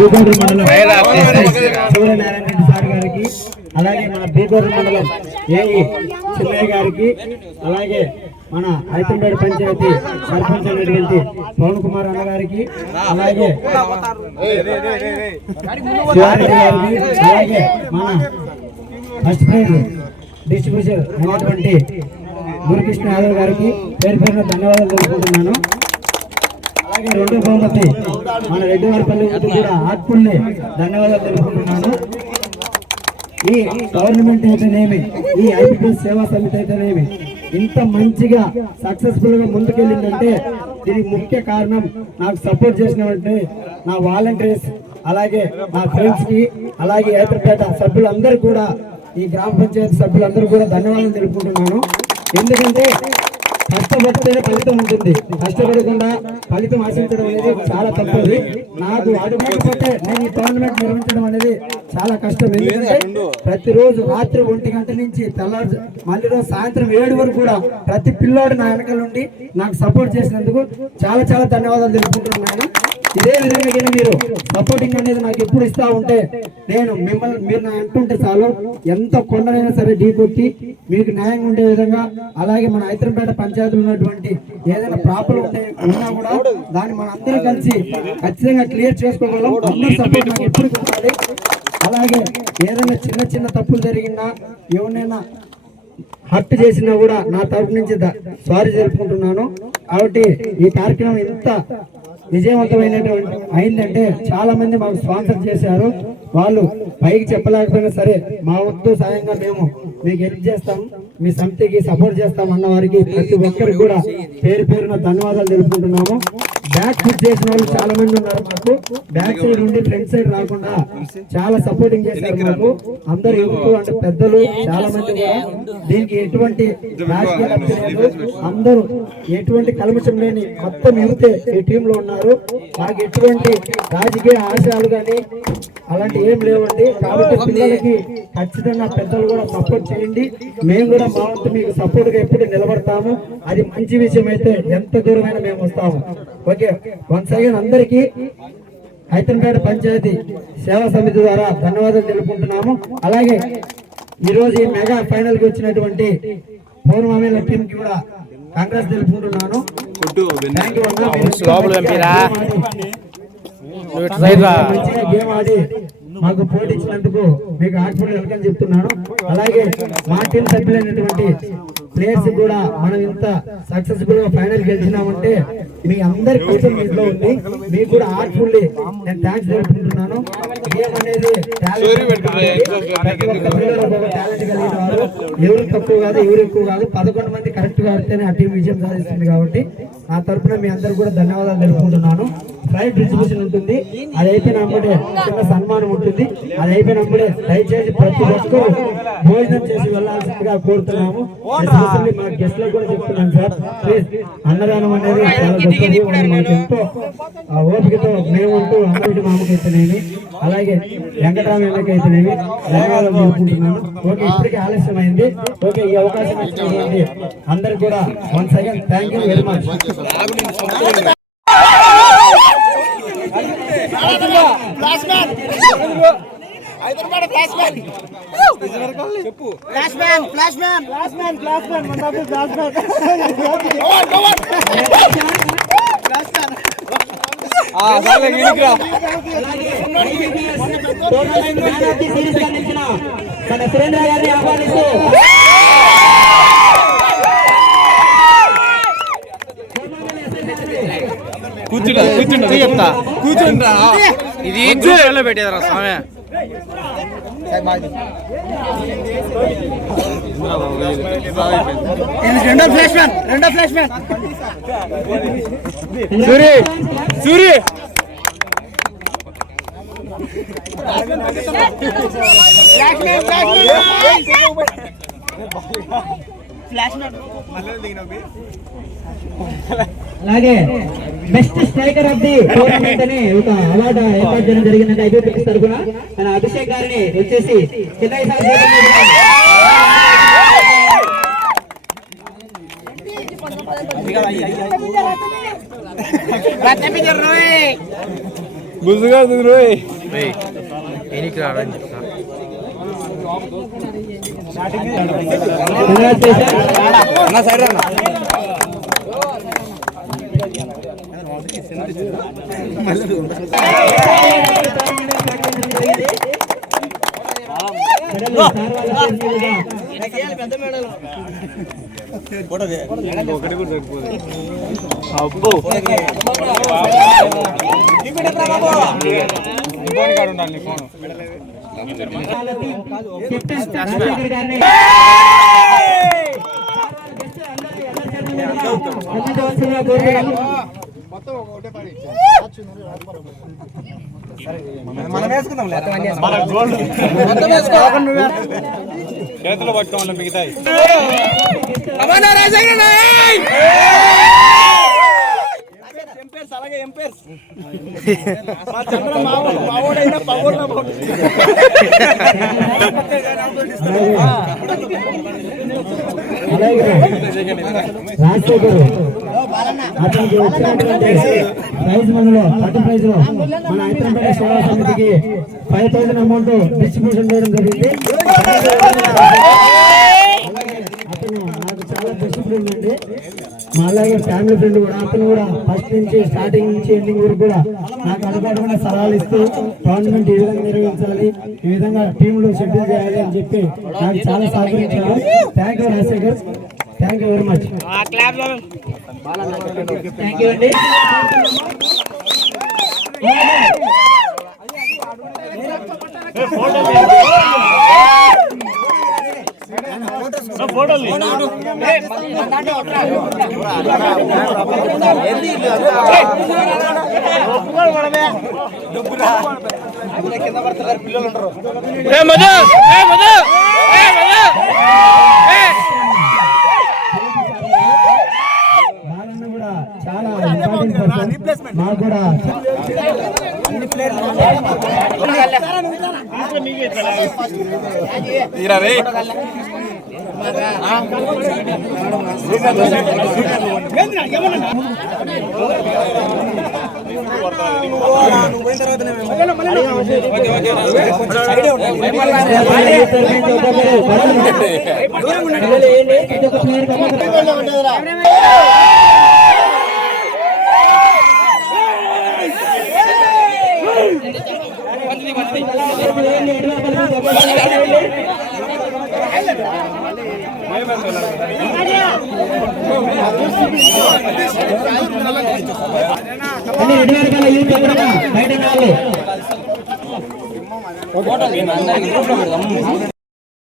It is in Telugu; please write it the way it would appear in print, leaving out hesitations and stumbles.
బీకోటూరు మండలం సూర్యనారాయణ రెడ్డి సార్ గారికి, అలాగే మన బీకోటూరు మండలం ఏఈ చిన్నయ్య గారికి, అలాగే మన ఐతంపేట పంచాయతీ సర్పంచ్ అయినటువంటి పవన్ కుమార్ అన్న గారికి, అలాగే శివారెడ్డి గారికి, అలాగే మన ఫస్ట్ ప్రైజ్ డిస్ట్రిబ్యూషన్ అయినటువంటి గురుకృష్ణ యాదవ్ గారికి పేరు పేరున ధన్యవాదాలు తెలుపుకుంటున్నాను. అలాగే రెండో బహుమతి మన రెడ్డివారిపల్లి కూడా ఆత్మల్ని ధన్యవాదాలు తెలుపుకుంటున్నాను. ఈ గవర్నమెంట్ అయితేనేమి, ఈ ఐపీఎస్ సేవా సమితి అయితేనేమి ఇంత మంచిగా సక్సెస్ఫుల్ గా ముందుకెళ్ళిందంటే దీనికి ముఖ్య కారణం నాకు సపోర్ట్ చేసినటువంటి నా వాలంటీర్స్, అలాగే నా ఫ్రెండ్స్ కి, అలాగే ఏతరపేట సభ్యులందరూ కూడా, ఈ గ్రామ పంచాయతీ సభ్యులందరూ కూడా ధన్యవాదాలు తెలుపుకుంటున్నాను. ఎందుకంటే కష్టపడితేనే ఫలితం ఉంటుంది, కష్టపడకుండా ఫలితం ఆశించడం అనేది చాలా తప్పది. నాకు అడుగుపట్టే నేను ఈ టోర్నమెంట్ నిర్వహించడం అనేది చాలా కష్టం. ఎందుకంటే ప్రతిరోజు రాత్రి 1 గంట నుంచి తెల్లారు మళ్ళీ రోజు సాయంత్రం 7 వరకు కూడా ప్రతి పిల్లోడు నా వెనకాల నుండి నాకు సపోర్ట్ చేసినందుకు చాలా చాలా ధన్యవాదాలు తెలుపుకుంటున్నాను. ఇదే విధంగా మీరు సపోర్టింగ్ అనేది నాకు ఎప్పుడు ఇస్తా ఉంటే నేను మీరు నా అంటుంటే చాలు, ఎంత కొండనైనా సరే ఢీ కొట్టి మీకు న్యాయంగా ఉండే విధంగా, అలాగే మన ఐతంపేట పంచాయతీలో ఉన్నటువంటి ఏదైనా ప్రాబ్లం ఉన్నా కూడా దాన్ని మన అందరం కలిసి ఖచ్చితంగా క్లియర్ చేసుకోగలం. అందరూ సపోర్ట్ నాకు ఎప్పుడు ఉండాలి. అలాగే ఏదైనా చిన్న చిన్న తప్పులు జరిగినా, ఎవరినైనా హర్ట్ చేసినా కూడా నా తరపు నుంచి సారీ తెలుపుకుంటున్నాను. కాబట్టి ఈ కార్యక్రమం ఎంత విజయవంతమైనటువంటి అయిందంటే చాలా మంది మాకు స్పాన్సర్ చేశారు. వాళ్ళు పైకి చెప్పలేకపోయినా సరే మా వంతు సాయంగా మేము మీకు హెల్ప్ చేస్తాం, మీ సమితికి సపోర్ట్ చేస్తాం అన్న వారికి ప్రతి ఒక్కరికి కూడా పేరు పేరున ధన్యవాదాలు తెలుపుకుంటున్నాము. బ్యాక్ ఫుడ్ చేసిన వాళ్ళు చాలా మంది ఉన్నారు. మాకు బ్యాక్ సైడ్ నుండి ఫ్రంట్ సైడ్ రాకుండా చాలా సపోర్టింగ్ చేశారు మాకు. అందరు యువకులు అంటే పెద్దలు చాలా మంది కూడా దీనికి ఎటువంటి రాజకీయ లబ్ధి లేదు, అందరూ ఎటువంటి కల్మషం లేని మొత్తం యువతే ఈ టీమ్ లో ఉన్నారు. మాకు ఎటువంటి రాజకీయ ఆశయాలు కానీ అలాంటి ఏం లేవండి. కాబట్టి పిల్లలకి ఖచ్చితంగా పెద్దలు కూడా సపోర్ట్ చేయండి. మేము కూడా మా వంతు మీకు సపోర్ట్ గా ఎప్పుడు నిలబడతాము. అది మంచి విషయం అయితే ఎంత దూరమైనా మేము వస్తాము. ఓకే, వన్స్ అగైన్ అందరికీ ఐతంపేట పంచాయతీ సేవా సమితి ద్వారా ధన్యవాదాలు తెలుపుకుంటున్నాము. అలాగే ఈరోజు ఈ మెగా ఫైనల్ కి వచ్చినటువంటి పూర్వమేల టీం కి కూడా కాంగ్రెస్ తెలుపుకుంటున్నాను. మంచిగా గేమ్ ఆడి మాకు పోటీ ఇచ్చినందుకు మీకు హార్ట్ఫుల్ వెల్కమ్ చెప్తున్నాను. అలాగే మా టీం సభ్యులైనటువంటి ప్లేయర్స్ కూడా మనం ఇంత సక్సెస్ఫుల్ గా ఫైనల్ గెలిచినామంటే మీ అందరి కోసం ఇంట్లో ఉంది. మీకు కూడా హార్ట్ఫుల్లీ నేను థ్యాంక్స్ తెలుపుకుంటున్నాను. గేమ్ అనేది టాలెంట్ కలిగిన వారు, ఎవరు తక్కువ కాదు ఎవరు ఎక్కువ కాదు, 11 మంది కరెక్ట్ గా ఆడితేనే ఆ టీం విజయం సాధిస్తుంది. కాబట్టి నా తరఫున మీ అందరు కూడా ధన్యవాదాలు తెలుపుకుంటున్నాను. ప్రైజ్ డిస్ట్రిబ్యూషన్ ఉంటుంది, అది అయిపోయినప్పుడే చిన్న సన్మానం ఉంటుంది. అది అయిపోయినప్పుడే దయచేసి ప్రతి ఒక్కరూ భోజనం చేసి వెళ్లాల్సిందిగా కోరుతున్నాము. ఎస్పెషల్లీ మా గెస్ట్లకు కూడా చెప్తున్నాను సార్, ప్లీజ్ అన్నదానం అనేది చాలా గొప్పది. మనకి ఎంతో ఓపికతో మేముంటూ అందరికి మామకైతేనేమి, అలాగే వెంకటరామయ్యకైతేనేమి ధన్యవాదాలు తెలుపుకుంటున్నాను. ఓకే, ఇప్పటికీ ఆలస్యం అయింది. ఓకే, ఈ అవకాశం ఇచ్చినటువంటి అందరికి కూడా once again thank you very much. మన సురేంద్ర గారిని ఆహ్వానిస్తూ కూర్చుంటా ఇది పెట్టేదరా స్వామి. రెండో ఫ్లాష్ మ్యాన్ సూరి అలాగే best striker of the tournament అని ఒక అవార్డు ఏర్పాటు చేయడం జరిగిందంటే ఐపీఎస్ తరఫున మన అభిషేక్ గారిని వచ్చేసి చెన్నై బుజ్జుగా రోయ్ ఎనికి రాడని చెప్తా అన్న సైడ్ అన్న అబ్బో చేతులు పట్టుకోవాలి మిగతాయి రాజశేఖర్ అతనికి వచ్చినటువంటి ప్రైజ్ మనలో ఫస్ట్ ప్రైజ్ లో మన హైదరాబాద్ సేవా సమితికి 5,000 అమౌంట్ డిస్ట్రిబ్యూషన్ చేయడం జరిగింది. అతను నాకు చాలా బెస్ట్ ఫ్రెండ్ అండి. మా అలాగే ఫ్యామిలీ ఫ్రెండ్ కూడా. అతను కూడా ఫస్ట్ నుంచి స్టార్టింగ్ నుంచి ఎండింగ్ వరకు కూడా నాకు అనుకోవడం సలహాలు ఇస్తూ టోర్నమెంట్ ఈ విధంగా నిర్వహించాలి, ఈ విధంగా టీంలో షెడ్యూల్ చేయాలి అని చెప్పి నాకు చాలా సహకరించారు. Thank you Rajasekhar, thank you very much. Thank you అండి. చాలా ఇంపార్టెంట్ పర్సన్. మాకు కూడా బయట